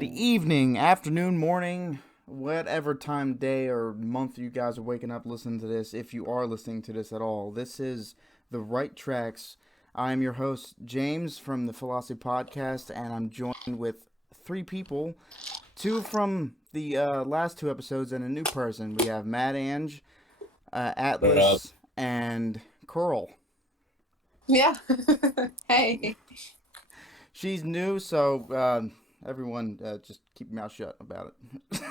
Good evening, afternoon, morning, whatever time, day, or month you guys are waking up listening to this, if you are listening to this at all. This is The Right Tracks. I'm your host, James, from the Philosophy Podcast, and I'm joined with three people, two from the last two episodes, and a new person. We have MadAng, What up? Atlas, and Curl. Yeah. Hey. She's new, so everyone just keep your mouth shut about it.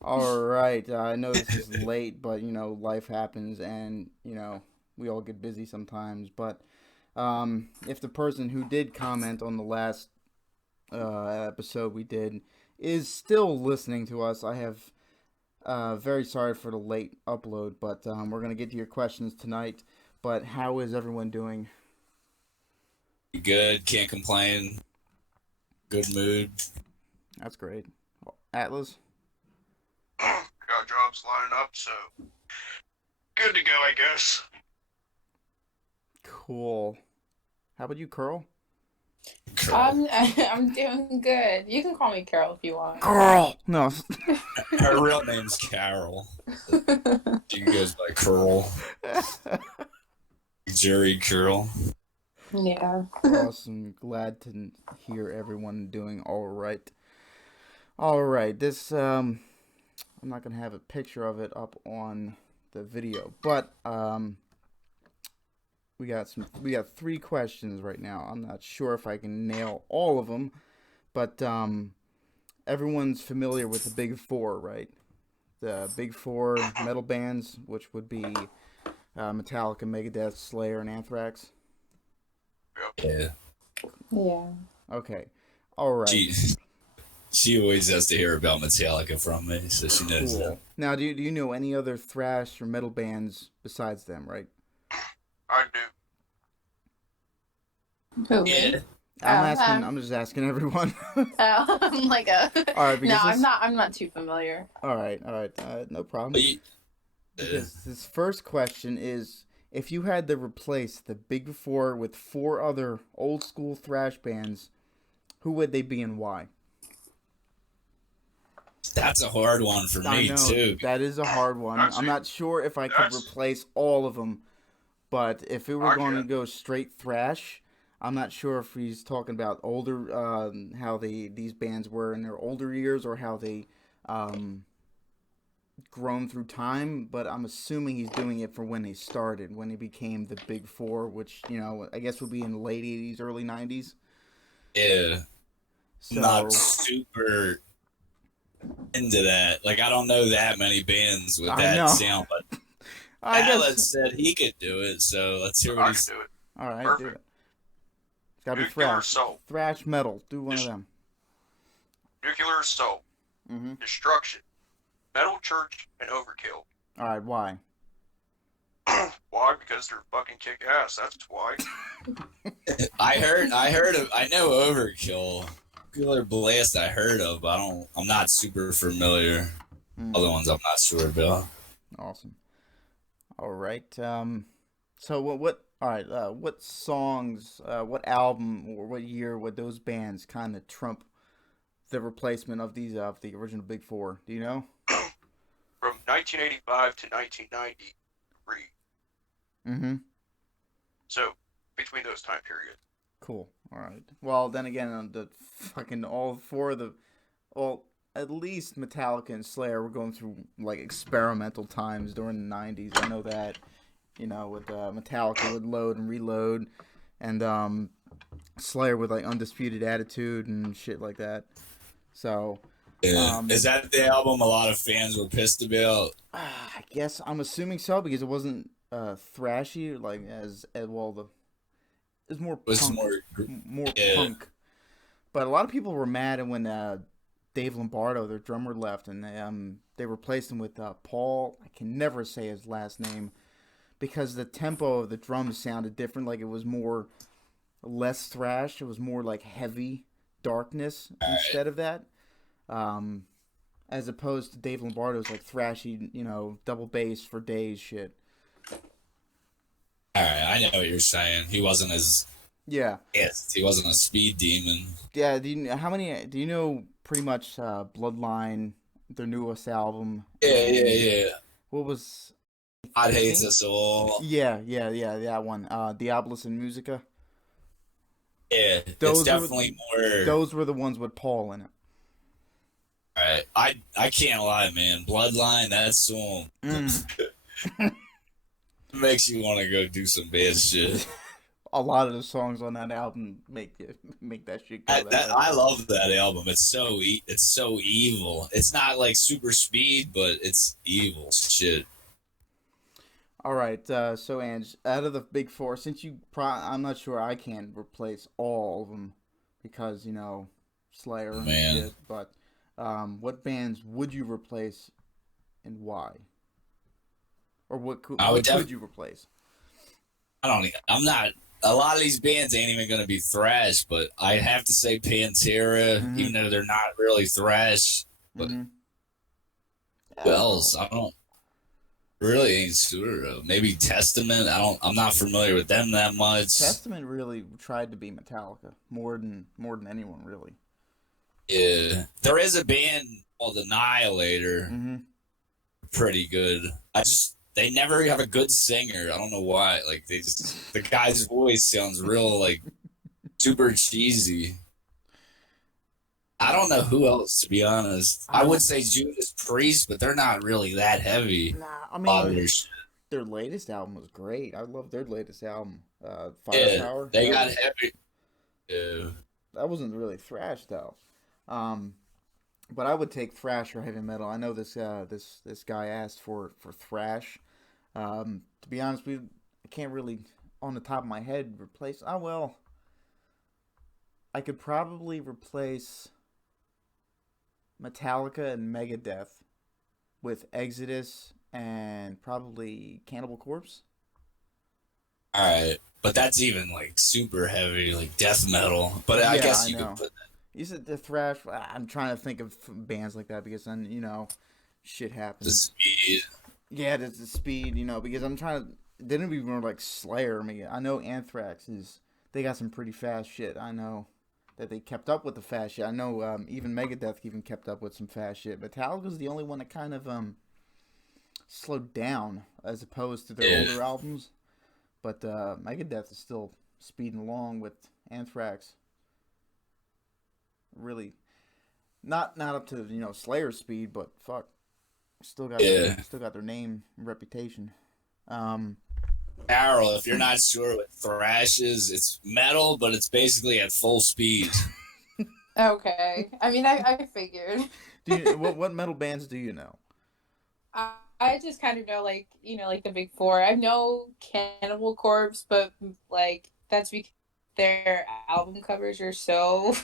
All right. I know this is late, but life happens, and we all get busy sometimes. But if the person who did comment on the last episode we did is still listening to us, I have very sorry for the late upload, but we're gonna get to your questions tonight. But how is everyone doing? Good, can't complain. Good mood. That's great. Atlas? Got jobs lining up, so good to go, I guess. Cool. How about you, Curl? I'm doing good. You can call me Carol if you want. Curl! No. Her real name's Carol. She goes by Curl. Jerry Curl. Yeah. Awesome. Glad to hear everyone doing all right. All right. This I'm not gonna have a picture of it up on the video, but we got three questions right now. I'm not sure if I can nail all of them, but everyone's familiar with the big four, right? The big four metal bands, which would be Metallica, Megadeth, Slayer, and Anthrax. Yeah. Yeah. Okay. All right. She always has to hear about Metallica from me, so she knows that. Now, do you know any other thrash or metal bands besides them, right? I do. Who? Me? Yeah. I'm just asking everyone. Oh, I'm like a. All right, No, because I'm not too familiar. All right. No problem. This first question is: if you had to replace the big four with four other old school thrash bands, who would they be and why? That's a hard one for I me, know, too. that is a hard one. I'm not sure if I could replace all of them, but if we were going to go straight thrash, I'm not sure if he's talking about older, how these bands were in their older years, or how they grown through time. But I'm assuming he's doing it for when they started, when they became the big four, which I guess would be in the late '80s, early '90s. Yeah. So, Not super into that. Like, I don't know that many bands with that sound, but Alex said he could do it, so let's hear what I he's... can do it. All right, Perfect. do it. It's gotta be Nuclear thrash. Assault. Thrash metal. Do one of them. Nuclear Assault. Mm-hmm. Destruction. Metal Church and Overkill. All right, why? Why? Because they're fucking kick ass. That's why. I know Overkill. Nuclear Blast I heard of, but I'm not super familiar. Other ones I'm not sure about. Awesome. All right. So what? All right. What songs? What album or what year would those bands kind of trump the replacement of these of the original Big Four? Do you know? From 1985 to 1993. Mm-hmm. So between those time periods. Cool. All right. Well, then again, the fucking all four of the, well, at least Metallica and Slayer were going through like experimental times during the '90s. I know that. With Metallica would Load and Reload, and Slayer with like Undisputed Attitude and shit like that. So, is that the album a lot of fans were pissed about? I guess I'm assuming so because it wasn't thrashy like as well. It was more punk. But a lot of people were mad when Dave Lombardo, their drummer, left, and they replaced him with Paul. I can never say his last name because the tempo of the drums sounded different. Like it was less thrash. It was more like heavy darkness instead of that. As opposed to Dave Lombardo's like thrashy, double bass for days shit. Alright, I know what you're saying. He wasn't as Yeah. Yes, he wasn't a speed demon. Yeah. Do you know pretty much Bloodline, their newest album? Yeah, yeah, And yeah. what was? God I hates think. us all. Yeah. That one. Diablos and Musica. Yeah, it's Those were definitely more. those were the ones with Paul in it. Right. I can't lie, man. Bloodline, that song Mm. makes you want to go do some bad shit. A lot of the songs on that album make that shit go that way. I love that album. It's so evil. It's not like super speed, but it's evil shit. All right, so Ange, out of the big four, since I'm not sure I can replace all of them because Slayer and Man, shit. But what bands would you replace and why? Or what could you replace? I don't. I'm not. A lot of these bands ain't even gonna be thrash, but I have to say Pantera, even though they're not really thrash. But who else? I don't really ain't sure. Maybe Testament. I'm not familiar with them that much. Testament really tried to be Metallica more than anyone really. Yeah, there is a band called Annihilator. Pretty good. They never have a good singer. I don't know why. Like the guy's voice sounds real like super cheesy. I don't know who else, to be honest. I would say Judas Priest, but they're not really that heavy. Nah, I mean, their latest album was great. I love their latest album, Firepower. They got heavy. Yeah. That wasn't really thrash though. But I would take thrash or heavy metal. I know this guy asked for thrash. To be honest, I can't really on the top of my head replace. Oh well, I could probably replace Metallica and Megadeth with Exodus and probably Cannibal Corpse. All right, but that's even like super heavy, like death metal. But I guess you could put that. You said the thrash. I'm trying to think of bands like that because then shit happens. The speed. Yeah, the speed. Because I'm trying to. They didn't be more like Slayer. I mean, I know Anthrax they got some pretty fast shit. I know that they kept up with the fast shit. I know even Megadeth even kept up with some fast shit. Metallica's the only one that kind of slowed down as opposed to their older albums. But Megadeth is still speeding along with Anthrax. Really, not up to Slayer's speed, but fuck, still got their name and reputation. Carol, if you're not sure what thrash is, it's metal, but it's basically at full speed. Okay, I mean, I figured. What metal bands do you know? I just kind of know like the big four. I know Cannibal Corpse, but like that's because their album covers are so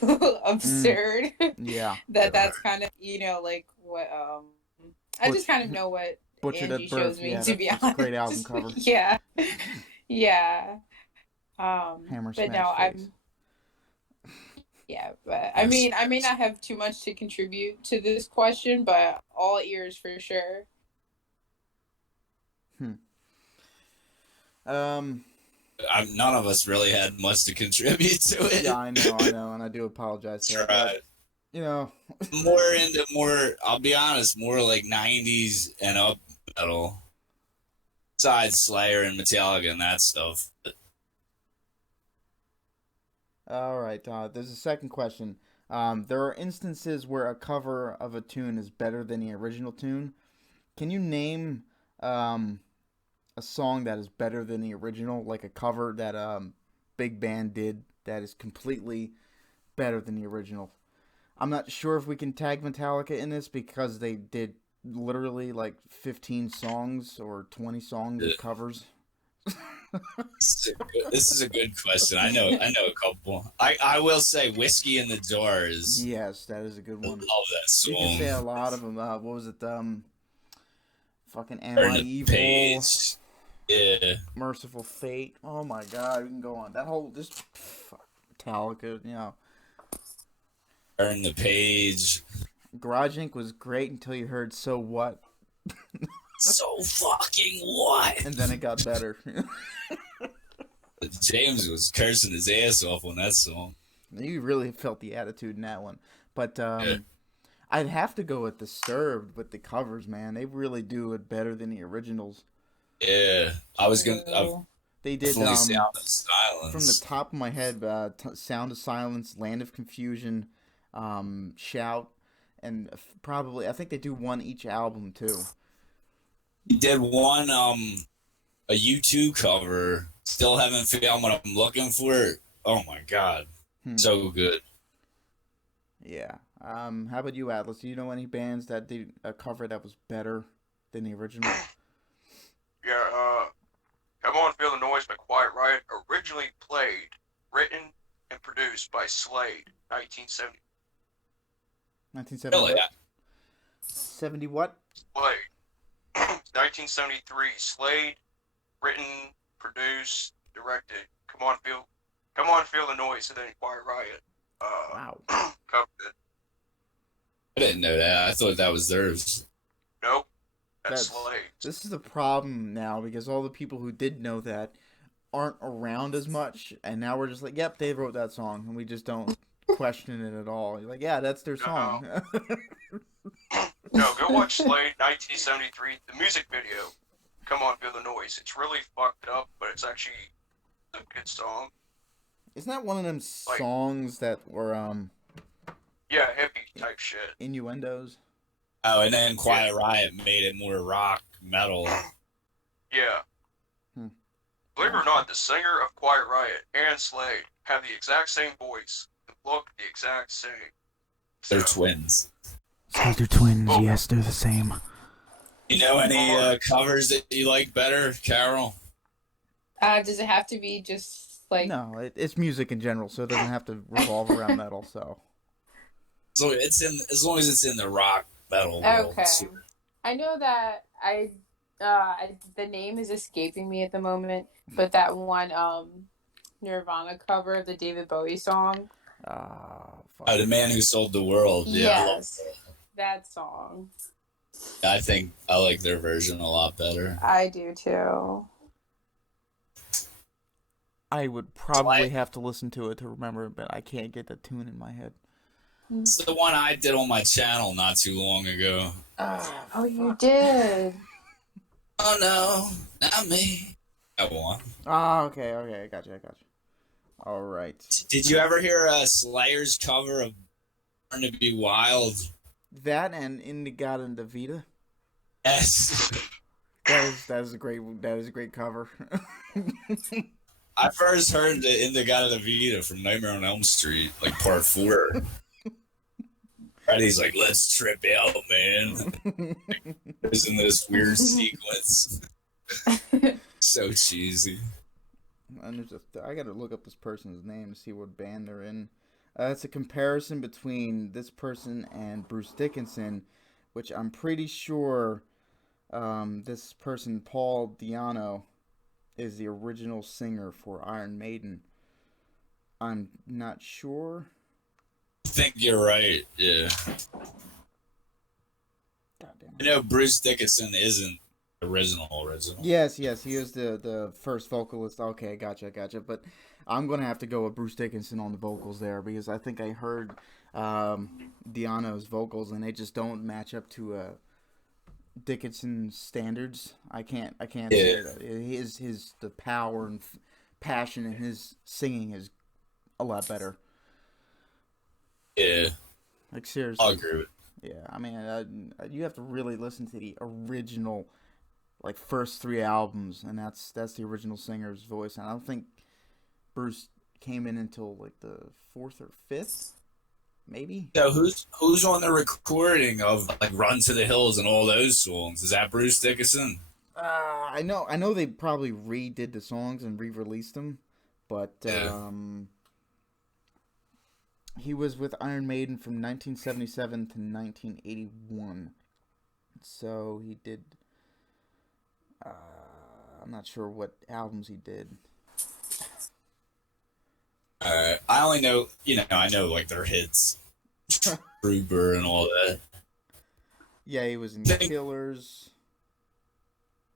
absurd. Yeah. that's kind of like what I just kind of know what Butchered Angie at Birth. shows me, Yeah, to be honest. Great album cover. Yeah. Hammer but smash no, face. but I mean I may not have too much to contribute to this question, but all ears for sure. None of us really had much to contribute to it. Yeah, I know, and I do apologize for that. More I'll be honest, more like 90s and up metal. Besides Slayer and Metallica and that stuff. All right, there's a second question. There are instances where a cover of a tune is better than the original tune. Can you name a song that is better than the original, like a cover that big band did that is completely better than the original? I'm not sure if we can tag Metallica in this because they did literally like 15 songs or 20 songs of covers. This is a good question. I know a couple. I will say Whiskey in the Jar is. Yes, that is a good one. I love that song. You can say a lot of them. What was it? Fucking Am I Evil? Page. Yeah. Merciful Fate. Oh my God, we can go on. That whole Metallica, Turn the Page. Garage Inc. was great until you heard So What. So fucking what? And then it got better. James was cursing his ass off on that song. You really felt the attitude in that one. But Yeah. I'd have to go with Disturbed with the covers, man. They really do it better than the originals. Yeah, I was gonna. They did Sound of Silence. From the top of my head, Sound of Silence, Land of Confusion, Shout, and probably I think they do one each album too. He did one a U2 cover. Still haven't found what I'm looking for. Oh my god, so good. Yeah. How about you, Atlas? Do you know any bands that did a cover that was better than the original? Yeah, Come On Feel the Noise by Quiet Riot, originally played, written, and produced by Slade, 1970. 1970 Really? what? 70 what? Slade. 1973, Slade, written, produced, directed. Come On Feel the Noise, and then Quiet Riot. Wow. Covered it. I didn't know that. I thought that was theirs. Nope. That's Slade. This is the problem now because all the people who did know that aren't around as much, and now we're just like, yep, they wrote that song, and we just don't question it at all. You're like, yeah, that's their song. No, go watch Slade, 1973, the music video. Come On Feel the Noise. It's really fucked up, but it's actually a good song. Isn't that one of them songs that were yeah, hippie type shit. Innuendos? Oh, and then Quiet Riot made it more rock metal. Yeah. Believe it or not, the singer of Quiet Riot and Slade have the exact same voice and look the exact same. They're twins. So they're twins, yes, they're the same. You know any covers that you like better, Carol? Does it have to be just like... No, it's music in general, so it doesn't have to revolve around metal, so... So it's as long as it's in the rock metal world. Okay. I know that the name is escaping me at the moment, but that one Nirvana cover of the David Bowie song. Fuck. Oh, The Man Who Sold the World. Yeah, yes, that song. I think I like their version a lot better. I do too. I would probably have to listen to it to remember it, but I can't get the tune in my head. It's the one I did on my channel not too long ago. Oh, you did. Oh no, not me. That one. Oh, okay, I got you. All right. Did you ever hear Slayer's cover of Born to Be Wild? That and In the God and the Vita. Yes. That is a great cover. I first heard the In the God of the Vita from Nightmare on Elm Street, like part 4. Freddy's like, let's trip out, man. It's in this weird sequence. So cheesy. And I gotta look up this person's name to see what band they're in. It's a comparison between this person and Bruce Dickinson, which I'm pretty sure this person, Paul Di'Anno, is the original singer for Iron Maiden. I'm not sure. I think you're right, yeah. Goddamn. You know, Bruce Dickinson isn't original. Yes, he is the first vocalist. Okay, gotcha. But I'm going to have to go with Bruce Dickinson on the vocals there because I think I heard Di'Anno's vocals and they just don't match up to Dickinson's standards. I can't say that. The power and passion in his singing is a lot better. Yeah. Like seriously. I'll agree with it. Yeah, I mean, you have to really listen to the original, like first 3 albums, and that's the original singer's voice. And I don't think Bruce came in until like the 4th or 5th, maybe. So who's on the recording of like Run to the Hills and all those songs? Is that Bruce Dickinson? I know they probably redid the songs and re-released them, but he was with Iron Maiden from 1977 to 1981. So he did... I'm not sure what albums he did. I only know, I know like their hits. Gruber and all that. Yeah, he was in Killers.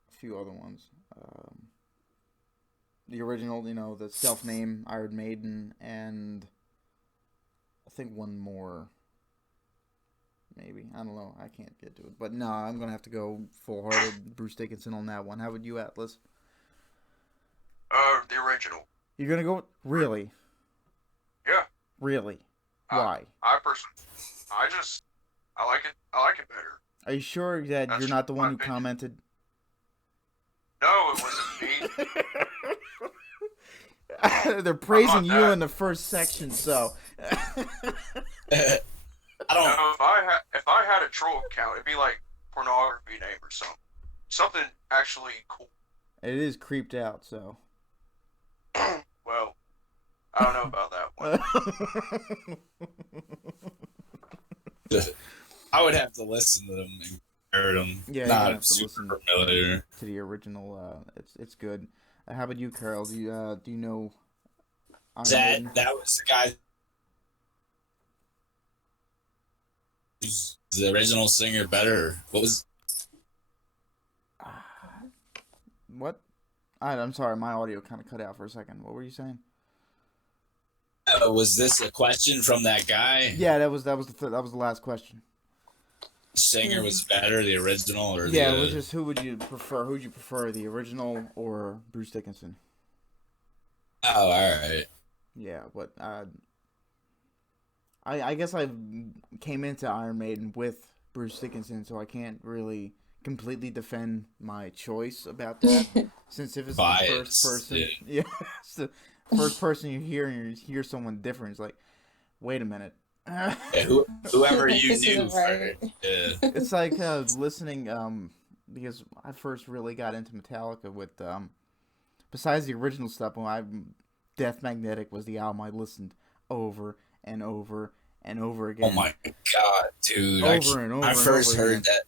A few other ones. the original, the self-name Iron Maiden, and I think one more. Maybe. I don't know. I can't get to it. But no, I'm going to have to go full-hearted Bruce Dickinson on that one. How would you, Atlas? The original. You're going to go... Really? Yeah. Really? Why? I like it. I like it better. Are you sure that you're not the one who commented? No, it wasn't me. They're praising you in the first section, so... I don't know if I had a troll account, it'd be like pornography name or something actually cool. It is creeped out, so. Well, I don't know about that one. I would have to listen to them and compare them. Yeah, not you have to listen familiar to the original. It's good. How about you, Carol? Do you know? That was the guy. Is the original singer better? What was? What? I'm sorry, my audio kind of cut out for a second. What were you saying? Was this a question from that guy? Yeah, that was the last question. Singer was better, the original, or yeah? It was just who would you prefer? Who would you prefer, the original or Bruce Dickinson? Oh, all right. Yeah, but I guess I came into Iron Maiden with Bruce Dickinson, so I can't really completely defend my choice about that. Since if it's the first person, yeah, it's the first person you hear and you hear someone different, it's like, wait a minute. Yeah, whoever you knew, right? Yeah. It's like listening, because I first really got into Metallica with besides the original stuff. When Death Magnetic was the album I listened over and over and over again. Oh my god, dude! I first heard that.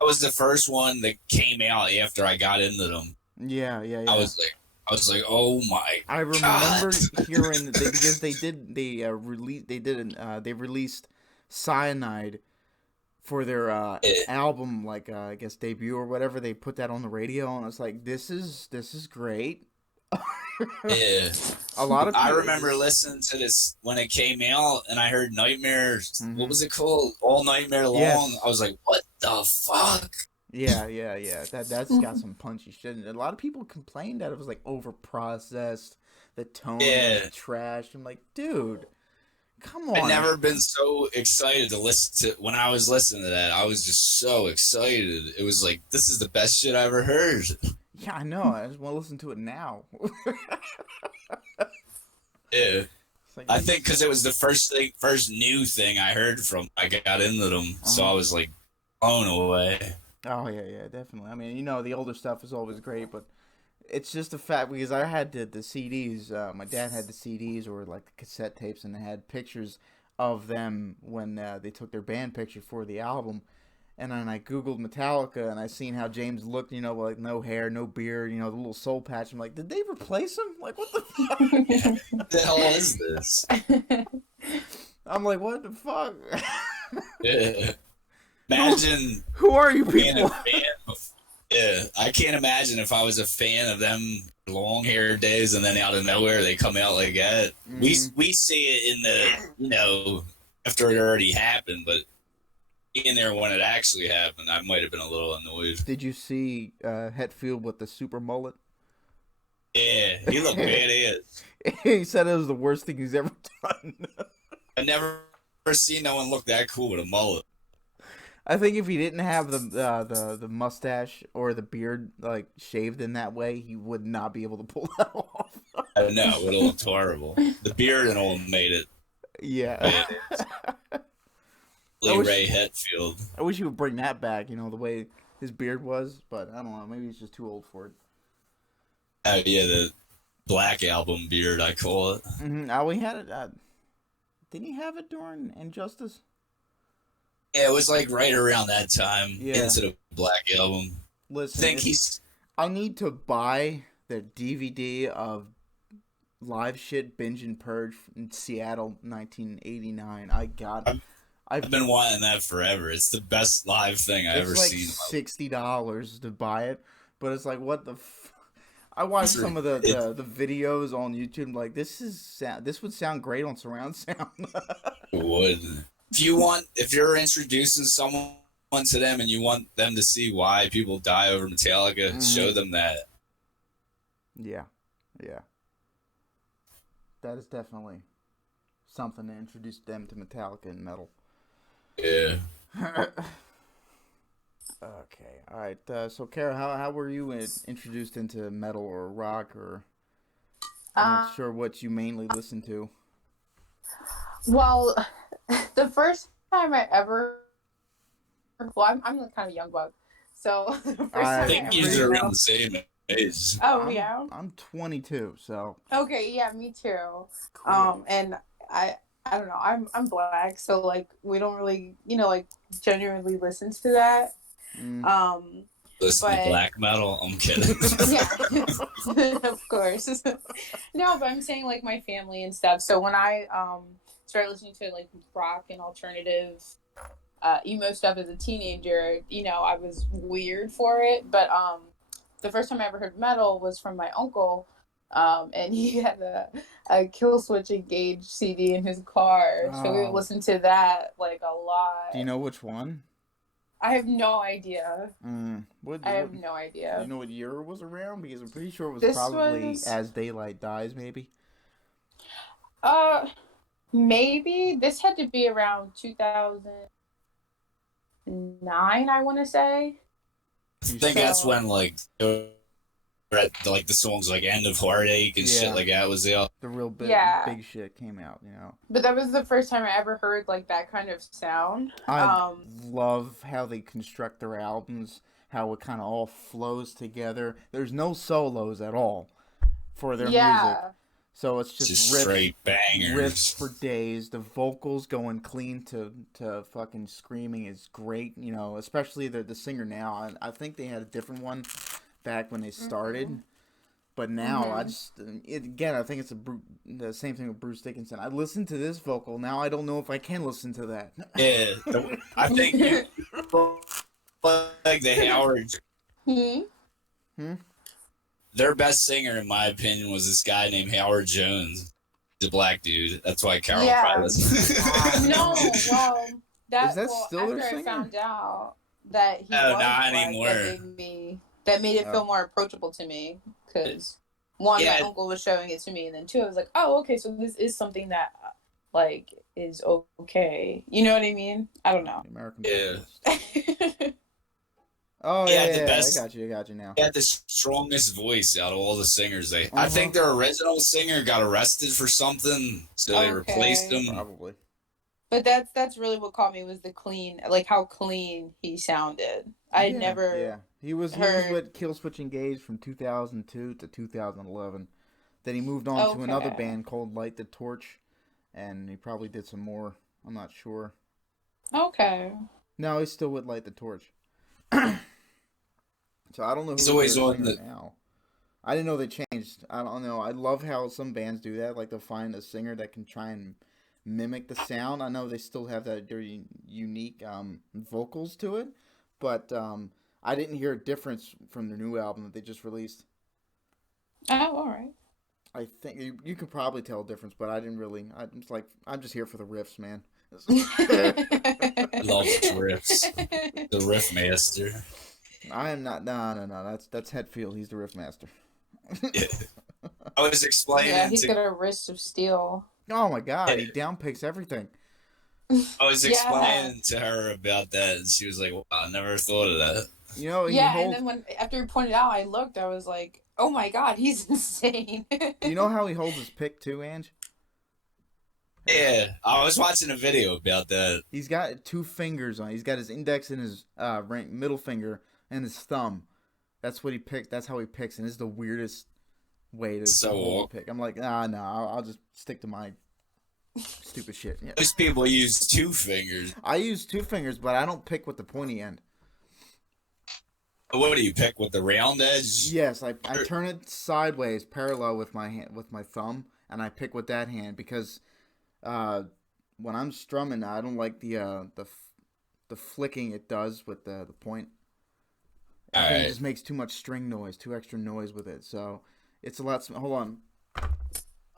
That was the first one that came out after I got into them. Yeah. I was like, oh my! I remember hearing because they released Cyanide for their album, like I guess debut or whatever. They put that on the radio, and I was like, this is great. Yeah, a lot of people, I remember listening to this when it came out, and I heard Nightmares. Mm-hmm. What was it called? All Nightmare Long. Yes. I was like, what the fuck? Yeah. That's got some punchy shit. And a lot of people complained that it was like over processed. The tone was trash. I'm like, dude, come on. I've never been so excited to listen to. When I was listening to that, I was just so excited. It was like, this is the best shit I ever heard. Yeah, I know. I just want to listen to it now. Yeah. Like, I think because it was the first new thing I heard from. I got into them, so I was like blown away. Oh yeah, definitely. I mean, the older stuff is always great, but it's just a fact because I had the CDs. My dad had the CDs or like the cassette tapes, and they had pictures of them when they took their band picture for the album. And then I Googled Metallica, and I seen how James looked, like no hair, no beard, the little soul patch. I'm like, did they replace him? Like, what the fuck? What the hell is this? I'm like, what the fuck? Yeah. Imagine. Who are you people? Yeah, I can't imagine if I was a fan of them long-haired days, and then out of nowhere they come out like that. Mm-hmm. We see it in the, after it already happened, but in there when it actually happened, I might have been a little annoyed. Did you see Hetfield with the super mullet? Yeah, he looked badass. He said it was the worst thing he's ever done. I've never seen no one look that cool with a mullet. I think if he didn't have the mustache or the beard like shaved in that way, he would not be able to pull that off. I know, it would have looked horrible. The beard and all made it. Yeah. Ray Hetfield. I wish he would bring that back, the way his beard was, but I don't know, maybe he's just too old for it. Oh, yeah, the Black Album beard, I call it. Mm-hmm. Oh, he had it, didn't he have it during Injustice? Yeah, it was like right around that time, into the Black Album. Listen, I need to buy the DVD of Live Shit Binge and Purge in Seattle, 1989. I've been wanting that forever. It's the best live thing I've ever seen. It's like $60 to buy it, but it's like, what the I watched some of the videos on YouTube. Like this would sound great on surround sound. It would. If you're introducing someone to them and you want them to see why people die over Metallica, show them that. Yeah. That is definitely something to introduce them to Metallica and metal. Yeah. Okay, all right. So, Kara, how were you introduced into metal or rock, or I'm not sure what you mainly listen to? Well, the first time I ever, well, I'm kind of a young bug, so the first time I think you're around the same age. Oh, I'm 22, so. Okay, yeah, me too. Cool. And I don't know, I'm black, so like we don't really, like genuinely listen to that. Listen to black metal. I'm kidding. Yeah, of course. No, but I'm saying like my family and stuff. So when I started listening to like rock and alternative emo stuff as a teenager, I was weird for it. But the first time I ever heard metal was from my uncle, and he had a Kill Switch Engage CD in his car, so we would listen to that like a lot. Do you know which one? I have no idea. I have no Do idea. you know what year it was around? Because I'm pretty sure it was probably As Daylight Dies, maybe. Maybe this had to be around 2009. I want to say. I think that's when like the songs like "End of Heartache" and shit like that was the real big shit came out, But that was the first time I ever heard like that kind of sound. I love how they construct their albums, how it kind of all flows together. There's no solos at all for their music, so it's just riffs, straight bangers, riffs for days. The vocals going clean to fucking screaming is great, especially the singer now. I think they had a different one back when they started, but now I think it's the same thing with Bruce Dickinson. I listened to this vocal, now I don't know if I can listen to that. Yeah, I think like the Howard. Their best singer, in my opinion, was this guy named Howard Jones, the black dude. That's why Carol probably listens. No, well, is that still their after singer? I found out that he was not black, anymore. That made it feel more approachable to me, because one, my uncle was showing it to me, and then two, I was like, oh, okay, so this is something that like is okay. You know what I mean? I don't know. American Oh yeah, I got you now. He had the strongest voice out of all the singers. I think their original singer got arrested for something, so they replaced him. Probably. But that's really what caught me, was the clean, like how clean he sounded. I never. Yeah, he was with Kill Switch Engage from 2002 to 2011. Then he moved on to another band called Light the Torch, and he probably did some more. I'm not sure. Okay. No, he's still with Light the Torch. So I don't know who he's always on now. I didn't know they changed. I don't know. I love how some bands do that. Like they'll find a singer that can try and mimic the sound. I know they still have that very unique vocals to it, but I didn't hear a difference from the new album that they just released. Oh, all right. I think you could probably tell a difference, but I didn't really. I'm just here for the riffs, man. I love riffs. The riff master. I am not. No. That's Hetfield. He's the riff master. Yeah. I was explaining. Yeah, he's got a wrist of steel. Oh my god, he downpicks everything. I was explaining to her about that, and she was like, "Wow, I never thought of that." And then after he pointed out, I looked. I was like, "Oh my god, he's insane." You know how he holds his pick too, Ange? Yeah, I was watching a video about that. He's got two fingers on. He's got his index and his middle finger and his thumb. That's what he picked. That's how he picks, and this is the weirdest way to hold a pick. I'm like, no, I'll just stick to my stupid shit. Yeah. Most people use two fingers. I use two fingers, but I don't pick with the pointy end. What do you pick, with the round edge? Yes, I turn it sideways, parallel with my hand, with my thumb, and I pick with that hand because when I'm strumming, I don't like the flicking it does with the point. I think it just makes too much string noise, too extra noise with it. So it's a lot. Hold on.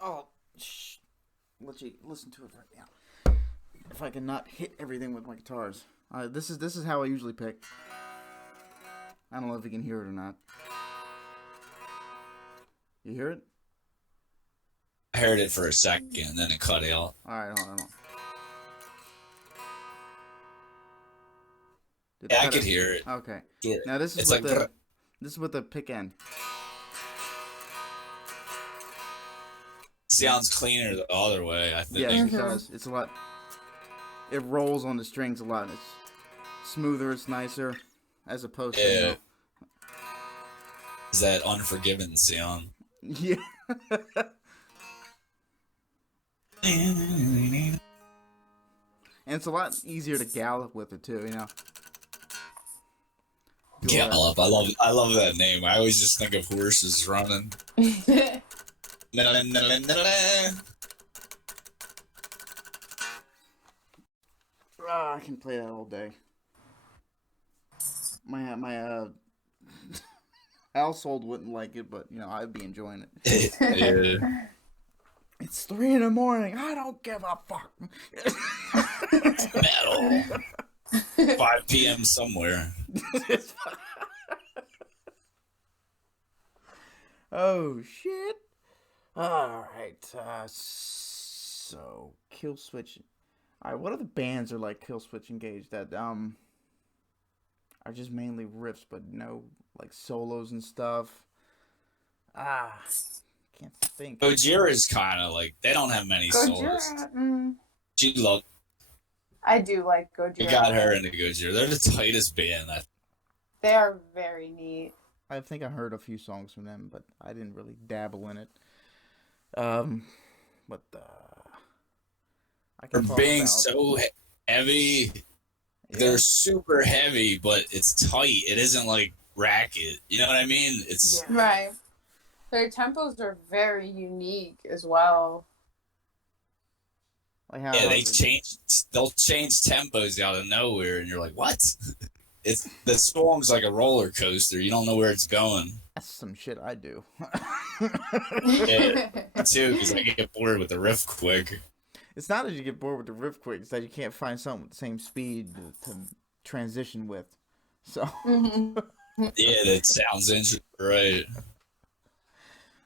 Oh, shh. Let you listen to it right now. If I can not hit everything with my guitars. This is how I usually pick. I don't know if you can hear it or not. You hear it? I heard it for a second, and then it cut out. All right, hold on. Yeah, I could hear it. Okay. Sure. Now this is with the pick end. Sounds cleaner the other way, I think. Yes, it does. It's a lot. It rolls on the strings a lot. It's smoother. It's nicer, as opposed to. Is that Unforgiven sound? Yeah. And it's a lot easier to gallop with it too, you know. Gallop. I love that name. I always just think of horses running. I can play that all day. My household wouldn't like it, but you know I'd be enjoying it. Yeah. It's 3 a.m. I don't give a fuck. Metal. 5 p.m. somewhere. Oh shit! All right. So Kill Switch. All right. What other bands are like Kill Switch Engage that are just mainly riffs, but no like solos and stuff? Can't think. Gojira is kind of like, they don't have many solos. She loved. I do like Gojira. You got her into Gojira. They're the tightest band. They are very neat. I think I heard a few songs from them, but I didn't really dabble in it. But I can For being so heavy, they're super heavy, but it's tight. It isn't like racket. You know what I mean? It's right. Their tempos are very unique as well. Like how they'll change tempos out of nowhere, and you're like, what? The song's like a roller coaster. You don't know where it's going. That's some shit I do. Yeah, me too, because I get bored with the riff quick. It's not that you get bored with the riff quick; it's that you can't find something with the same speed to transition with. So. Yeah, that sounds interesting, right?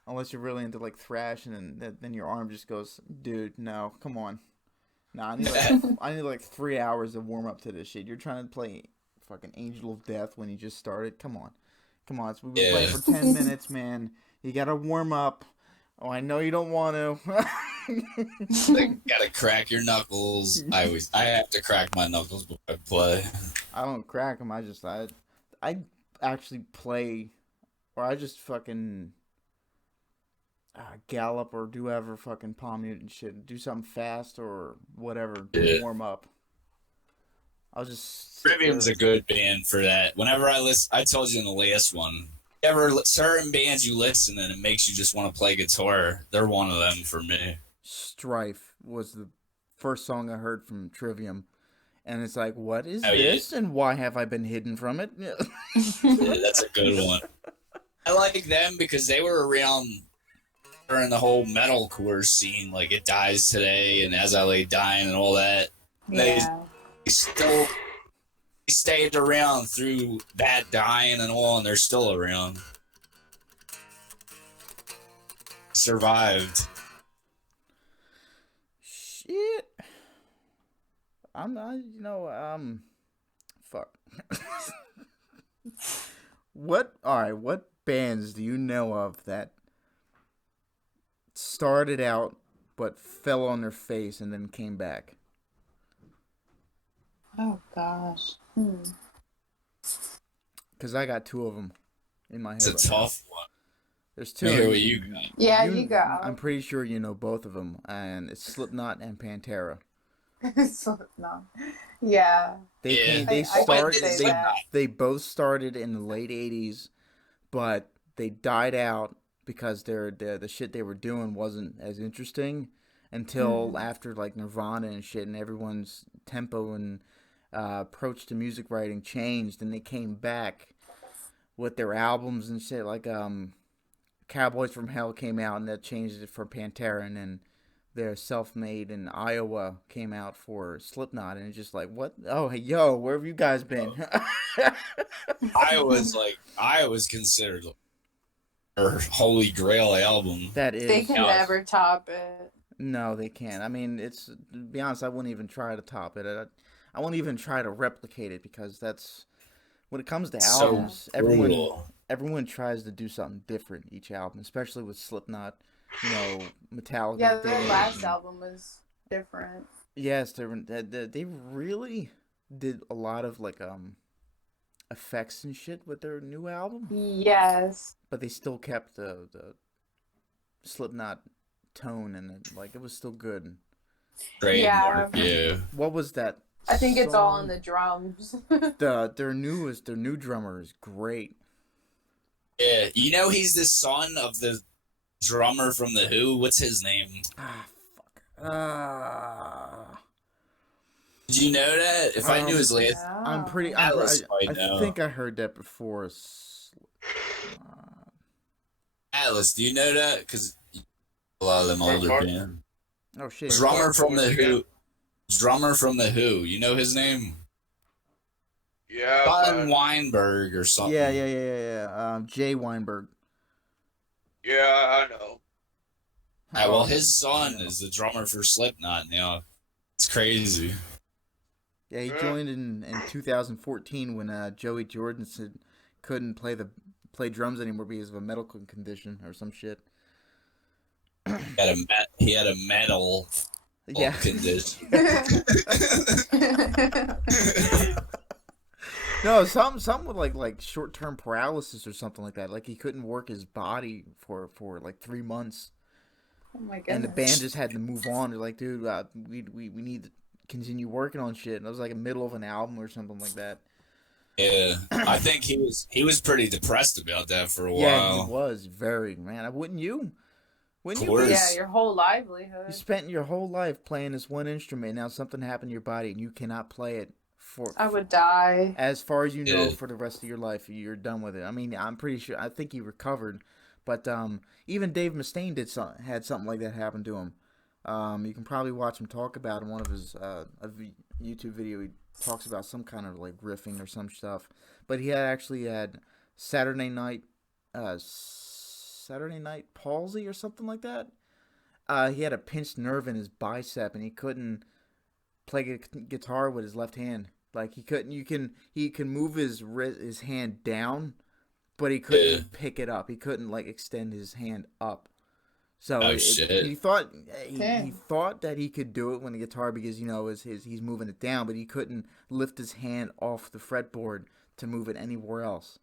Unless you're really into like thrash, and then your arm just goes, dude, no, come on. No, I need like 3 hours of warm up to this shit. You're trying to play fucking Angel of Death when you just started. Come on. So we've been playing for 10 minutes, man. You gotta warm up. Oh, I know you don't want to. Gotta crack your knuckles. I have to crack my knuckles before I play. I don't crack them. I actually play, or I just fucking gallop or do ever fucking palm mute and shit. Do something fast or whatever to warm up. I'll just. Trivium's a good band for that. Whenever I listen, I told you in the last one. Certain bands you listen and it makes you just want to play guitar. They're one of them for me. Strife was the first song I heard from Trivium. And it's like, what is this? And why have I been hidden from it? Yeah, that's a good one. I like them because they were around during the whole metalcore scene, like It Dies Today and As I Lay Dying and all that. Yeah. They still stayed around through that dying and all, and they're still around. Survived. Shit. I'm not, fuck. What bands do you know of that started out but fell on their face and then came back? Oh gosh. Because I got 2 of them in my head. It's a tough one. There's 2. I hear what you got. Yeah, you go. I'm pretty sure you know both of them, and it's Slipknot and Pantera. Slipknot. Yeah. They both started in the late 80s, but they died out because the shit they were doing wasn't as interesting until after like Nirvana and shit, and everyone's tempo and approach to music writing changed, and they came back. with their albums and shit. Like Cowboys from Hell came out and that changed it for Pantera, and then their Self-Made in Iowa came out for Slipknot, and it's just like, what? Oh, hey, yo, where have you guys been? Iowa's considered her holy grail album. That is. They can never top it. No, they can't. I mean, to be honest, I wouldn't even try to top it. I won't even try to replicate it, because that's, when it comes to albums, everyone tries to do something different each album, especially with Slipknot, Metallica. Yeah, their last album was different. Yes, they really did a lot of like effects and shit with their new album. Yes. But they still kept the Slipknot tone, and it was still good. Great. Yeah. What was that? I think it's all in the drums. their new drummer is great. Yeah, he's the son of the drummer from The Who. What's his name? Fuck. Did you know that? If I knew his last, I'm pretty. I think I heard that before. Atlas, do you know that? Because a lot of them older bands. Oh shit! Drummer from The Who. You know his name? Yeah. John Weinberg or something. Yeah. Jay Weinberg. Yeah, I know. Well, his son is the drummer for Slipknot now. It's crazy. Yeah, he joined in 2014 when Joey Jordison couldn't play drums anymore because of a medical condition or some shit. He had a metal condition. No, something with like short-term paralysis or something like that. Like he couldn't work his body for like 3 months. Oh my goodness. And the band just had to move on. They're like, dude, we need to continue working on shit. And it was like a middle of an album or something like that. Yeah, I think he was pretty depressed about that for a while. Yeah, he was very, man. Wouldn't you? Wouldn't you? Yeah, your whole livelihood. You spent your whole life playing this one instrument. Now something happened to your body and you cannot play it. I would die. As far as you know, for the rest of your life, you're done with it. I mean, I'm pretty sure. I think he recovered, but even Dave Mustaine had something like that happen to him. You can probably watch him talk about in one of his YouTube video. He talks about some kind of like riffing or some stuff, but he actually had Saturday night palsy or something like that. He had a pinched nerve in his bicep, and he couldn't play guitar with his left hand. Like he couldn't. He can move his hand down, but he couldn't pick it up. He couldn't like extend his hand up. So he thought that he could do it when the guitar, because he's moving it down, but he couldn't lift his hand off the fretboard to move it anywhere else.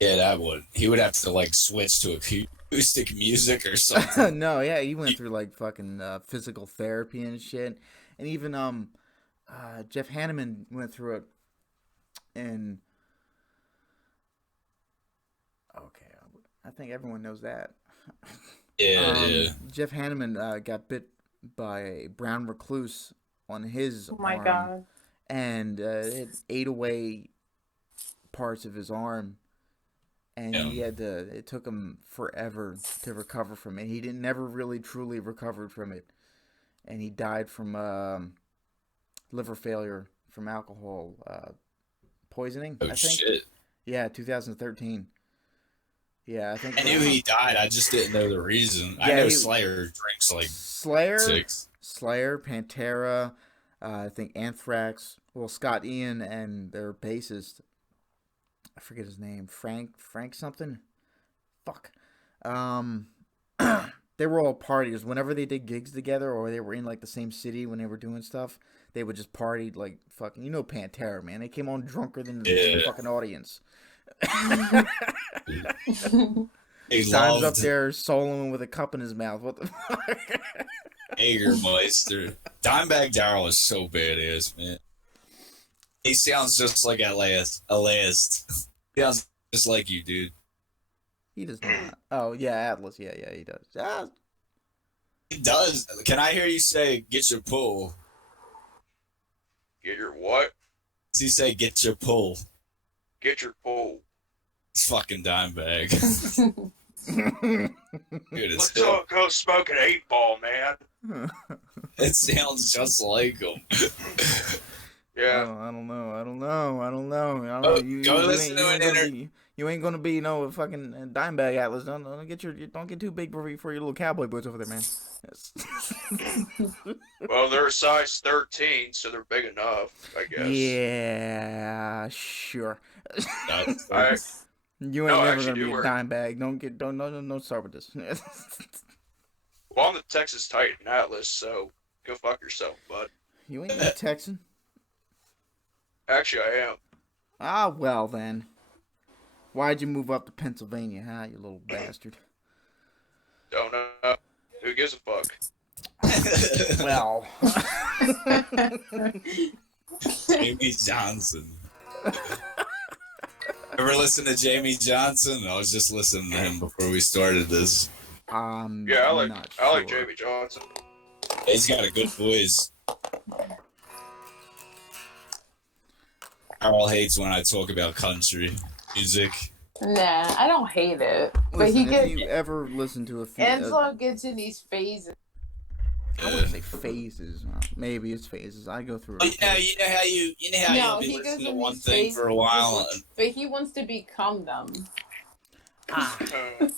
Yeah, he would have to like switch to acoustic music or something. No, yeah, he went through like fucking physical therapy and shit. And even Jeff Hanneman went through it, and I think everyone knows that. Yeah. Jeff Hanneman got bit by a brown recluse on his arm. Oh my god! And it ate away parts of his arm, and it took him forever to recover from it. He never really truly recovered from it. And he died from liver failure from alcohol poisoning. Oh, I think. Shit! Yeah, 2013. Yeah, I think. I knew he died. I just didn't know the reason. Yeah, I know Slayer drinks like Slayer, Pantera, I think Anthrax. Well, Scott Ian and their bassist, I forget his name, Frank something. Fuck. They were all partiers. Whenever they did gigs together, or they were in like the same city when they were doing stuff, they would just party like fucking. Pantera, man. They came on drunker than the fucking audience. He's up there soloing with a cup in his mouth. What the fuck? Jägermeister. Dimebag Darrell is so badass, man. He sounds just like Elias. He sounds just like you, dude. He does not. Oh, yeah, Atlas. Yeah, he does. He does. Can I hear you say, get your pull? Get your what? Does he say, get your pull? Get your pull. It's fucking Dimebag. Dude, Let's go smoke an 8-ball, man. it sounds just like him. Yeah. I don't know. Go listen to an interview. You ain't gonna be no fucking Dimebag Atlas. Don't get too big for your little cowboy boots over there, man. Well, they're a size 13, so they're big enough, I guess. Yeah, sure. You ain't No, never actually, gonna be a do dime bag. Don't start with this. Well, I'm the Texas Titan Atlas, so go fuck yourself, bud. You ain't a Texan. Actually, I am. Ah, well then. Why'd you move up to Pennsylvania, huh, you little bastard? Don't know. Who gives a fuck? Well. Jamie Johnson. Ever listen to Jamie Johnson? I was just listening to him before we started this. Yeah, I like Jamie Johnson. He's got a good voice. Carl hates when I talk about country music. Nah, I don't hate it. But Listen, he if gets. you ever listen to a few... Angelo gets in these phases. I wouldn't say phases. Maybe it's phases. I go through. You know how No, you'll he be goes listening to in one these thing phases, for a while. but he wants to become them. I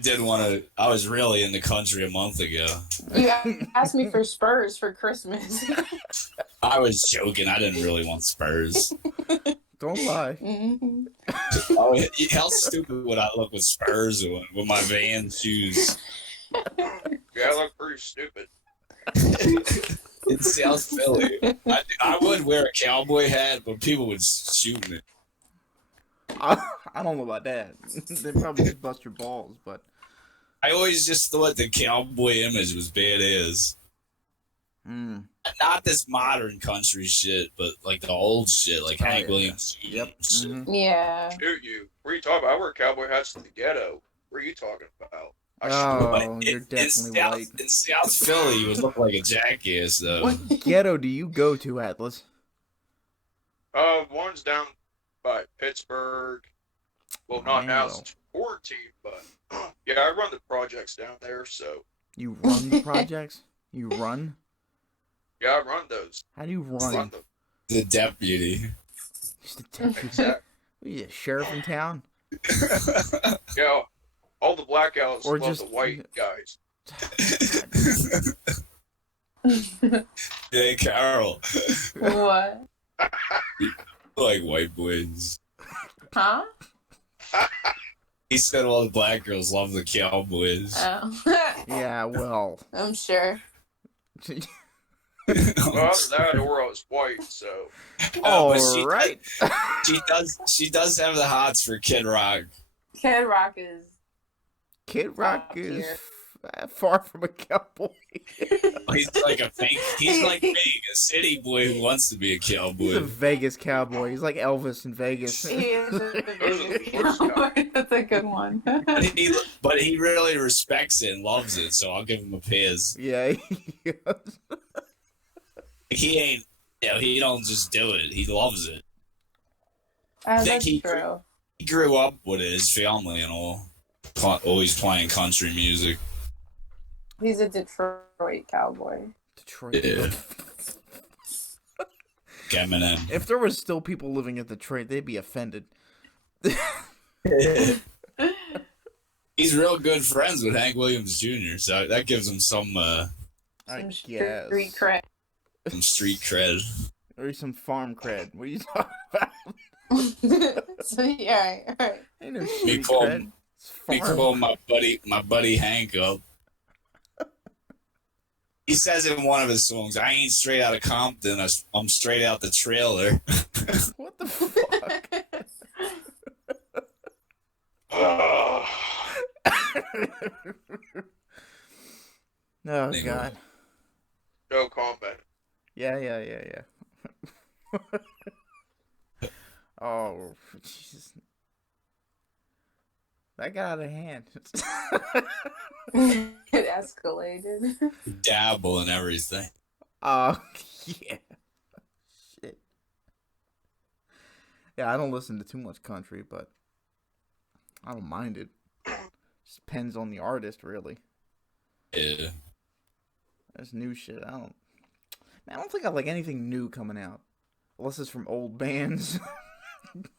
did want to. I was really in the country a month ago. You asked me for Spurs for Christmas. I was joking. I didn't really want Spurs. Don't lie. Mm-hmm. Oh, how stupid would I look with Spurs on with my Van shoes? Yeah, I look pretty stupid. In South Philly, I would wear a cowboy hat, but people would shoot me. I don't know about that. They probably just bust your balls, but I always just thought the cowboy image was badass. Not this modern country shit, but like the old shit, like Hank Williams. Yep. Shit. Mm-hmm. Yeah. Shoot you. What are you talking about? I wear cowboy hats in the ghetto. What are you talking about? Oh, you're definitely right. In South Philly, you would look like a jackass, though. What ghetto do you go to, Atlas? One's down by Pittsburgh. Well, not now since quarantine, but yeah, I run the projects down there, so. You run the projects? You run? Yeah, I run those. How do you run? them. The deputy. Just a deputy. Exactly. What are you, a sheriff in town? Yeah, all the blackouts Or love just- the white guys. Hey, Carol. What? Like white boys. Huh? He said all the black girls love the cowboys. Oh. Yeah, well. I'm sure. Well, either that or I was white, so. All but right. She does have the hots for Kid Rock. Kid Rock is. Kid Rock Top is tier. far from a cowboy. He's like me, a city boy who wants to be a He's a cowboy. Vegas cowboy. He's like Elvis in Vegas. He is the Those are the biggest worst cowboy. That's a good one. But he really respects it and loves it, so I'll give him a pass. Yeah. He ain't, he don't just do it. He loves it. That's he true. He grew up with it, his family and all, always playing country music. He's a Detroit cowboy. Detroit. Yeah. Eminem. If there was still people living in Detroit, they'd be offended. He's real good friends with Hank Williams Jr., so that gives him some I Some guess. street cred. street cred. Or some farm cred. What are you talking about? So yeah, all right. Ain't no We street call cred. It's We farm. call my buddy Hank up. He says in one of his songs, "I ain't straight out of Compton. I'm straight out the trailer." What the fuck? Oh, Oh god. no comment. Yeah. Oh, Jesus. That got out of hand. It escalated. Dabble and everything. Oh, yeah. Shit. Yeah, I don't listen to too much country, but I don't mind it. Just depends on the artist, really. Yeah. There's new shit. I don't think I like anything new coming out, unless it's from old bands.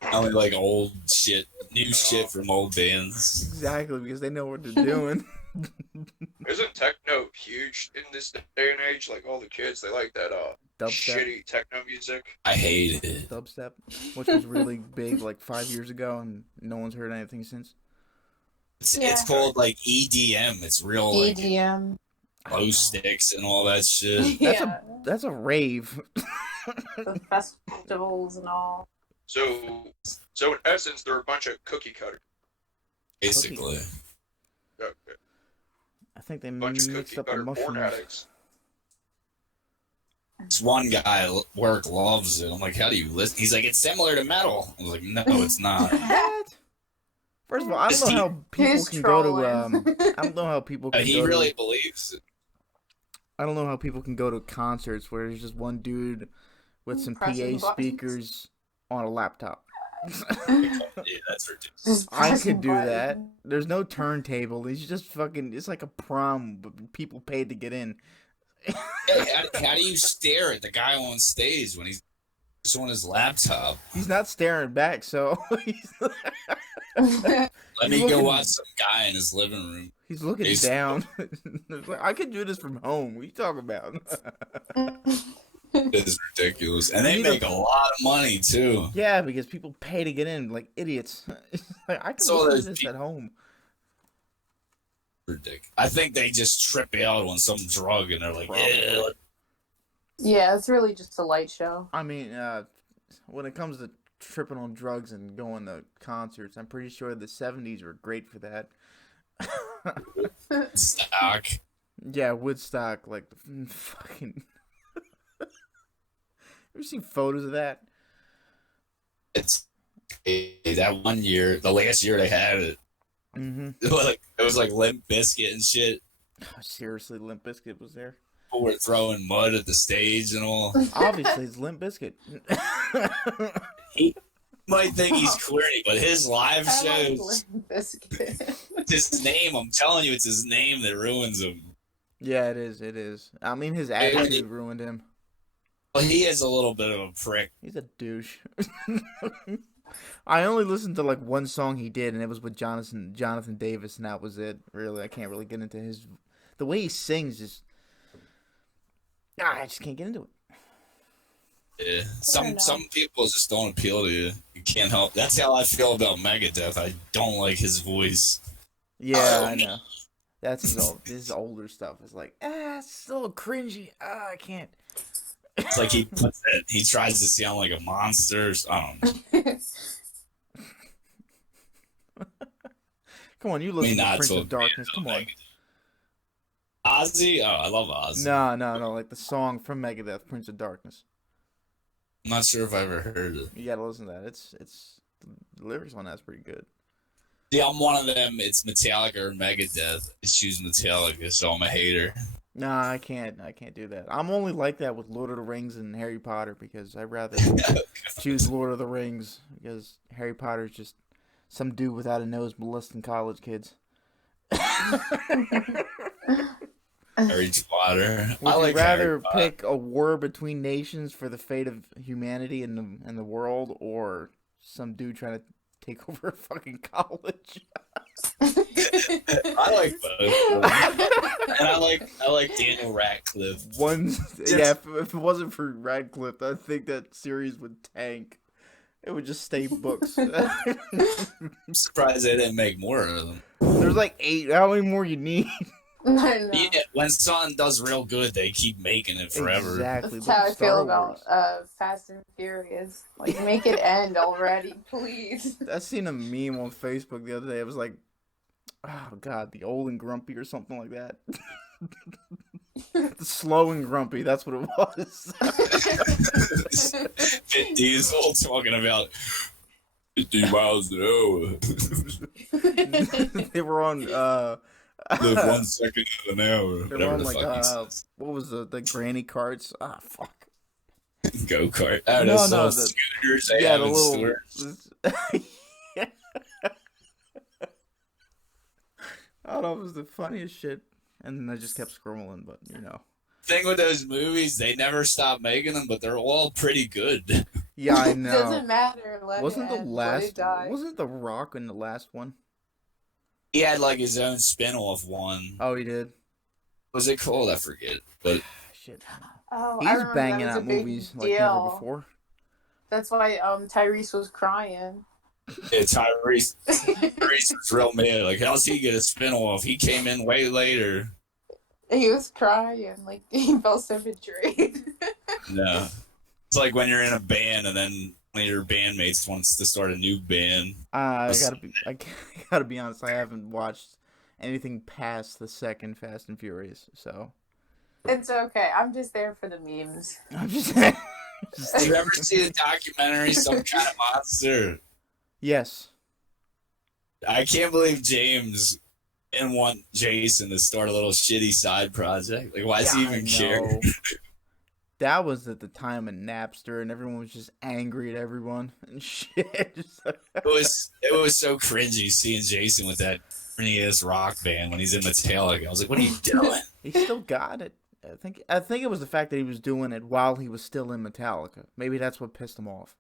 I only like old shit, new shit from old bands. Exactly, because they know what they're doing. Isn't techno huge in this day and age? Like all the kids, they like that Dubstep. shitty techno music. I hate it. Dubstep, which was really big like 5 years ago, and no one's heard anything since. It's called like EDM. It's real like EDM. glow sticks and all that shit. That's a rave. The festivals and all. So in essence, they're a bunch of cookie cutters. Basically. Okay. I think they Bunch of mixed cookie up the cutter porn mushrooms. addicts. This one guy at work loves it. I'm like, how do you listen? He's like, it's similar to metal. I was like, no, it's not. What? First of all, I don't know how people can go to. I don't know how people can. He really believes it. I don't know how people can go to concerts where there's just one dude with some PA speakers on a laptop. Yeah, that's ridiculous. I could do that. There's no turntable. He's just fucking. It's like a prom, but people paid to get in. How do you stare at the guy on stage when he's just on his laptop? He's not staring back, so Let me go watch some guy in his living room. He's looking down. I could do this from home. What are you talking about? It is ridiculous. And they make a lot of money, too. Yeah, because people pay to get in like idiots. Like, I can listen to this at home. Ridiculous. I think they just trip out on some drug and they're like, yeah, it's really just a light show. I mean, when it comes to tripping on drugs and going to concerts, I'm pretty sure the 70s were great for that. Stock. Yeah, Woodstock, like the fucking... You ever seen photos of that? It's that one year, the last year they had it. Mm-hmm. It was like Limp Bizkit and shit. Seriously, Limp Bizkit was there. People were throwing mud at the stage and all. Obviously, it's Limp Bizkit. He might think he's query, but his live shows, Limp Bizkit. it's his name. I'm telling you, it's his name that ruins him. Yeah, it is. It is. I mean, his attitude ruined him. Well, he is a little bit of a prick. He's a douche. I only listened to like one song he did, and it was with Jonathan Davis, and that was it. Really, I can't really get into his. The way he sings is. I just can't get into it. Yeah, some people just don't appeal to you. You can't help. That's how I feel about Megadeth. I don't like his voice. Yeah, I know. That's his older stuff. It's like, it's still cringy. I can't. It's like he tries to sound like a monster. I don't know. Come on, you listen to Prince of Darkness. Come on. Ozzy? Oh, I love Ozzy. No. Like the song from Megadeth, Prince of Darkness. I'm not sure if I ever heard it. You gotta listen to that. It's the lyrics on that's pretty good. Yeah, I'm one of them. It's Metallica or Megadeth. I choose Metallica, so I'm a hater. Nah, I can't do that. I'm only like that with Lord of the Rings and Harry Potter because I'd rather choose Lord of the Rings because Harry Potter's just some dude without a nose molesting college kids. Harry Potter. Would you rather pick a war between nations for the fate of humanity and the world, or some dude trying to take over a fucking college? I like both. And I like Daniel Radcliffe. If it wasn't for Radcliffe, I think that series would tank. It would just stay books. I'm surprised they didn't make more of them. There's like 8. How many more you need? I know. Yeah, when something does real good, they keep making it forever. Exactly. That's how I feel about Fast and Furious. Like, make it end already, please. I seen a meme on Facebook the other day. It was like, oh god, the old and grumpy or something like that. The slow and grumpy, that's what it was. Vin Diesel talking about 50 miles an hour. They were on Live 1 second in an hour. They were on like what was the granny carts? Ah, fuck. go-kart. Oh, those little scooters they have in stores. I thought it was the funniest shit, and then I just kept scrolling. But you know, thing with those movies, they never stop making them, but they're all pretty good. Yeah, I know. Doesn't matter. Wasn't The Rock in the last one? He had like his own spin-off one. Oh, he did. What was it called? I forget. But shit. Oh, he's banging out movies like never before. That's why Tyrese was crying. Yeah, Tyrese was real mad. Like, how's he get a spin-off? He came in way later. He was crying. Like, he felt so betrayed. No. It's like when you're in a band and then one of your bandmates wants to start a new band. I gotta be honest. I haven't watched anything past the second Fast and Furious, so it's okay. I'm just there for the memes. I'm just. Did you ever see the documentary Some Kind of Monster? Yes. I can't believe James didn't want Jason to start a little shitty side project. Like, why does he even care? That was at the time of Napster, and everyone was just angry at everyone and shit. It was so cringy seeing Jason with that ass rock band when he's in Metallica. I was like, what are you doing? He still got it. I think it was the fact that he was doing it while he was still in Metallica. Maybe that's what pissed him off.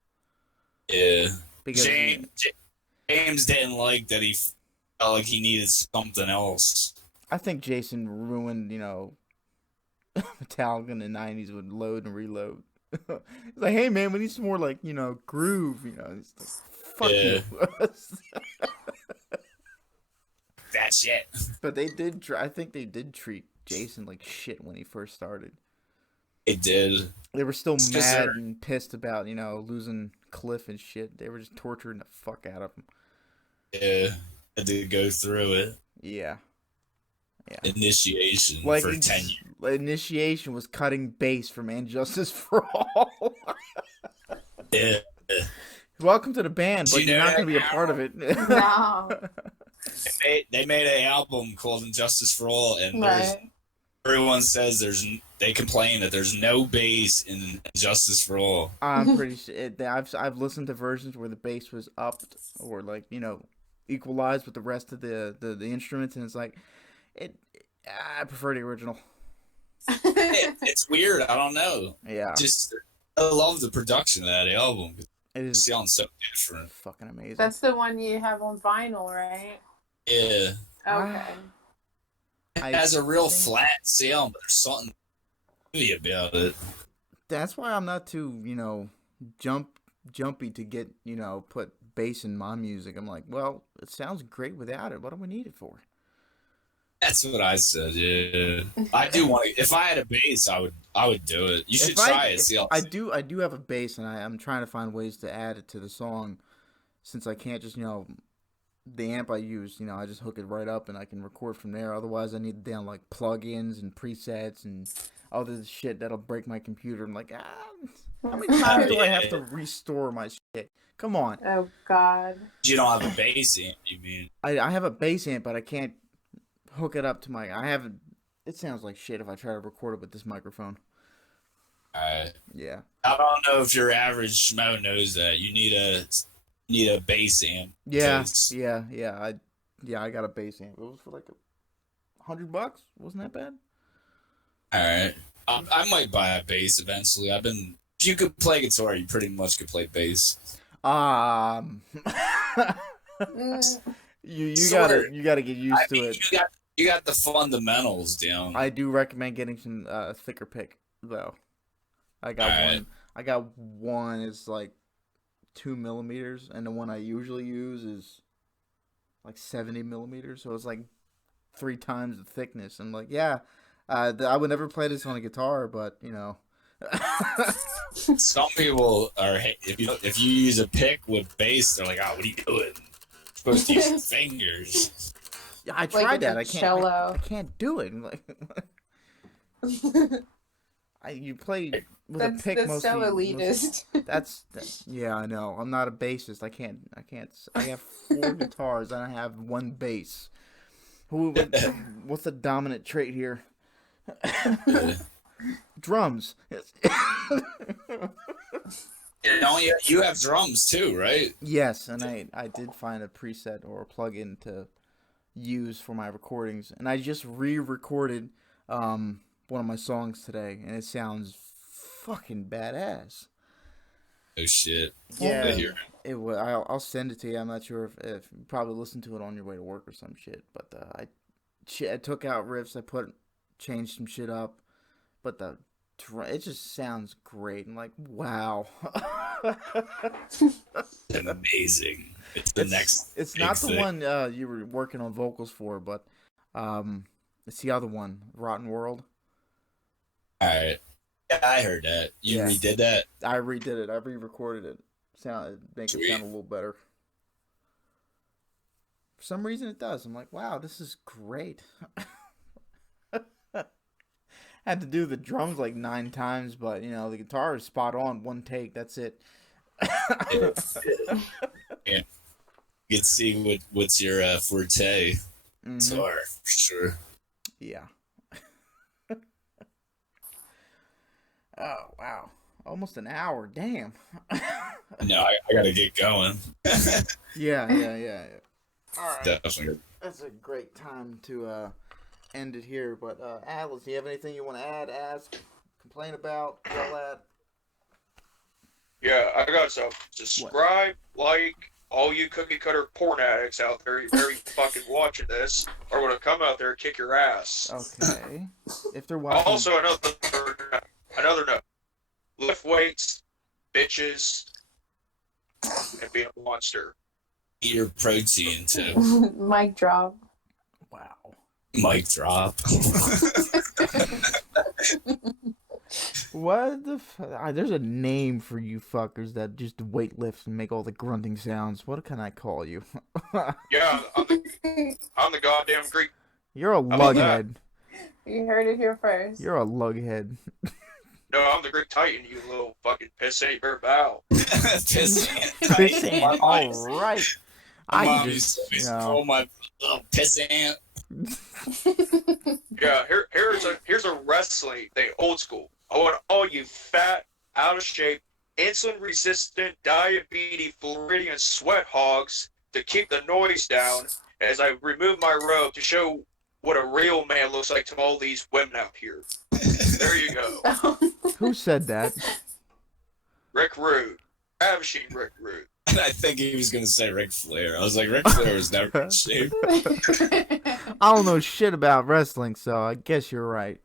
Yeah. Because James didn't like that he felt like he needed something else. I think Jason ruined, Metallica in the 90s with Load and Reload. It's like, hey man, we need some more groove, It's like, fuck you. That's it. But I think they did treat Jason like shit when he first started. It did. They were still mad and pissed about, losing Cliff and shit. They were just torturing the fuck out of him. Yeah. Had to go through it. Yeah. Initiation for 10 years. Initiation was cutting bass from And Justice for All. Yeah. Welcome to the band, but you're not going to be a part of it. No. They made an album called Injustice for All, and everyone says they complain that there's no bass in Injustice for All. I'm pretty sure I've listened to versions where the bass was upped or equalized with the rest of the instruments, and it's like I prefer the original. It's weird. I don't know. Yeah. I love the production of that album. It sounds so different. Fucking amazing. That's the one you have on vinyl, right? Yeah. Okay. It has a real flat sound, but there's something about it. That's why I'm not too, jumpy to get, put bass in my music. I'm like, well, it sounds great without it. What do we need it for? That's what I said. Yeah, I do want to. If I had a bass, I would do it. You should try it. See, I do have a bass, and I'm trying to find ways to add it to the song, since I can't just the amp I use, I just hook it right up and I can record from there. Otherwise, I need down plugins and presets and all this shit that'll break my computer. I'm like, how many times do I have to restore my shit? Come on. Oh God. You don't have a bass amp, you mean? I have a bass amp, but I can't hook it up to it sounds like shit if I try to record it with this microphone. Alright. Yeah. I don't know if your average schmo knows that. You need a bass amp. Yeah. I got a bass amp. It was for $100. Wasn't that bad? Alright. I might buy a bass eventually. If you could play guitar, you pretty much could play bass. You gotta get used to it. You got the fundamentals down. I do recommend getting some thicker pick though. I got one. I got one. It's 2 millimeters, and the one I usually use is 70 millimeters. So it's 3 times the thickness. I'm like, yeah, I would never play this on a guitar, but Some people are if you use a pick with bass, they're like, oh, what are you doing? You're supposed to use your fingers. Yeah, I tried that. I can't do it. You play with a pick that's mostly. so elitist. That's yeah, I know. I'm not a bassist. I can't. I have 4 guitars and I have 1 bass. What's the dominant trait here? Drums. You have drums too, right? Yes, and I did find a preset or a plugin to use for my recordings, and I just re-recorded one of my songs today, and it sounds fucking badass. Oh shit! Yeah, it will. I'll send it to you. I'm not sure if you probably listen to it on your way to work or some shit, but I took out riffs, changed some shit up, but it just sounds great. And like, wow. Amazing. It's the next. It's not the one you were working on vocals for, but it's the other one, Rotten World. All right. Yeah, I heard that. You redid that? I redid it. I re-recorded it. Make it sound a little better. For some reason, it does. I'm like, wow, this is great. Had to do the drums like 9 times, but the guitar is spot on. 1 take. That's it. Yeah. You can see what's your forte. Guitar, for sure. Yeah. Oh, wow. Almost an hour. Damn. No, I gotta get going. Yeah. All right. Definitely. That's a great time to end it here. But, Atlas, do you have anything you want to add, ask, complain about, yell at? Yeah, I got some. Subscribe, like, all you cookie cutter porn addicts out there, you're fucking watching this, are gonna come out there and kick your ass. Okay. If they're watching. Also, another note. Lift weights, bitches, and be a monster. Eat your protein too. Mic drop. Wow. Mic drop. What the there's a name for you fuckers that just weight lifts and make all the grunting sounds. What can I call you? Yeah, I'm the goddamn Greek. You're a lughead. You heard it here first. You're a lughead. No, I'm the Greek Titan, you little fucking pissant bow. Pissant. All right. I just call my little pissant. Yeah, here's a wrestling thing, old school. I want all you fat, out of shape, insulin resistant, diabetes, Floridian sweat hogs to keep the noise down as I remove my robe to show what a real man looks like to all these women out here. There you go. Who said that? Rick Rude. Ravishing Rick Rude. And I think he was going to say Ric Flair. I was like, Ric Flair was never in shape. I don't know shit about wrestling, so I guess you're right.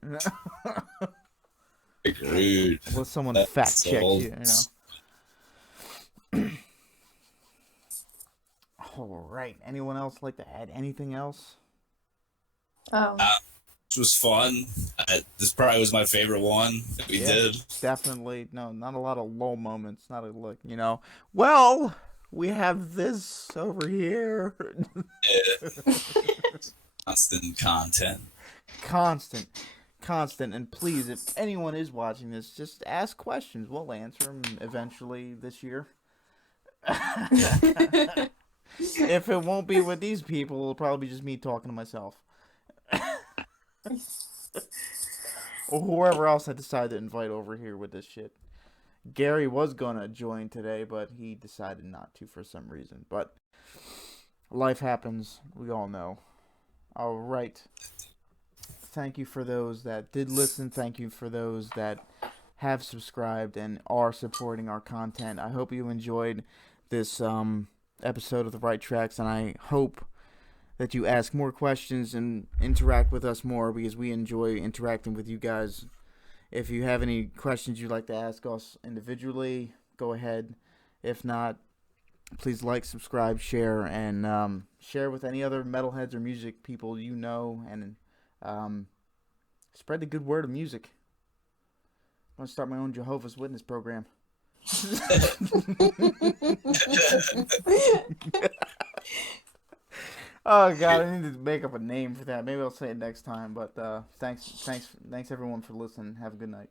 Rick Rude. Let someone fact check you, All right. Anyone else like to add anything else? This was fun. This probably was my favorite one that we did. Definitely. No, not a lot of lull moments. Not a look, Well, we have this over here. Yeah. Constant content. Constant. And please, if anyone is watching this, just ask questions. We'll answer them eventually this year. If it won't be with these people, it'll probably be just me talking to myself. Or whoever else I decide to invite over here with this shit. Gary was gonna join today, but he decided not to for some reason. But life happens, we all know. Alright. Thank you for those that did listen. Thank you for those that have subscribed and are supporting our content. I hope you enjoyed this episode of The Right Tracks, and I hope that you ask more questions and interact with us more, because we enjoy interacting with you guys. If you have any questions you'd like to ask us individually, go ahead. If not, please like, subscribe, share, and share with any other metalheads or music people you know, and spread the good word of music. I want to start my own Jehovah's Witness program. Oh god, I need to make up a name for that. Maybe I'll say it next time. But thanks everyone for listening. Have a good night.